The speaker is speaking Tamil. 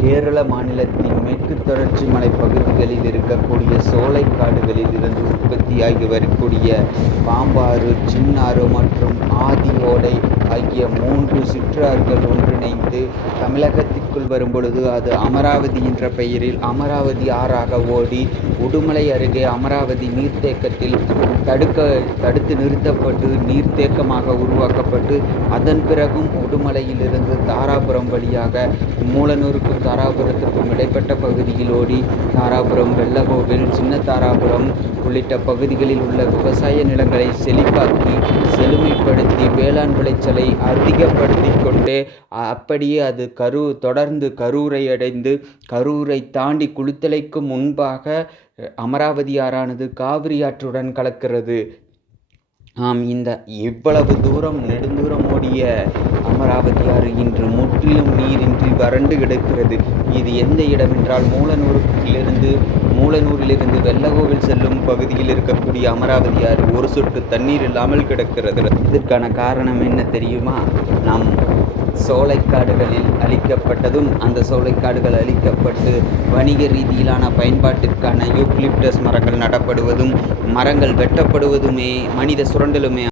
கேரள மாநிலத்தின் மேற்கு தொடர்ச்சி மலைப் பகுதிகளில் இருக்கக்கூடிய சோலைக்காடுகளில் இருந்து உற்பத்தியாகி வரக்கூடிய பாம்பாறு சின்னாறு மற்றும் ஆதி ஓடை ஆகிய மூன்று சிற்றாறுகள் ஒன்றிணைந்து தமிழகத்திற்குள் வரும்பொழுது அது அமராவதி என்ற பெயரில் அமராவதி ஆறாக ஓடி உடுமலை அருகே அமராவதி நீர்த்தேக்கத்தில் தடுக்க தடுத்து நிறுத்தப்பட்டு நீர்த்தேக்கமாக உருவாக்கப்பட்டு அதன் பிறகும் உடுமலையிலிருந்து தாராபுரம் வழியாக மூலனூருக்கும் தாராபுரத்திற்கும் இடைப்பட்ட பகுதியில் ஓடி தாராபுரம் வெள்ளகோவில் சின்ன தாராபுரம் உள்ளிட்ட பகுதிகளில் உள்ள விவசாய நிலங்களை செழிப்பாக்கி செழுமைப்படுத்தி வேளாண் விளைச்சலை அதிகப்படுத்தி கொண்டு அப்படியே அது கரு தொடர்ந்து கரூரை அடைந்து கரூரை தாண்டி குளித்தலைக்கு முன்பாக அமராவதி ஆறானது காவிரி ஆற்றுடன் கலக்கிறது. ஆம் இந்த இவ்வளவு தூரம் நெடுந்தூரம் ஓடிய அமராவதி ஆறு இன்று முற்றிலும் நீரின்றி வறண்டு கிடக்கிறது. இது எந்த இடம் என்றால் மூலநூறுக்கிலிருந்து மூலனூரிலிருந்து வெள்ளகோவில் செல்லும் பகுதியில் இருக்கக்கூடிய அமராவதி ஆறு ஒரு சொட்டு தண்ணீர் இல்லாமல் கிடக்கிறது. இதற்கான காரணம் என்ன தெரியுமா? நம் சோலைக்காடுகளில் அழிக்கப்பட்டதும் அந்த சோலைக்காடுகள் அழிக்கப்பட்டு வணிக ரீதியிலான பயன்பாட்டிற்கான யூக்லிப்டஸ் மரங்கள் நடப்படுவதும் மரங்கள் வெட்டப்படுவதுமே மனித சுரண்டலுமே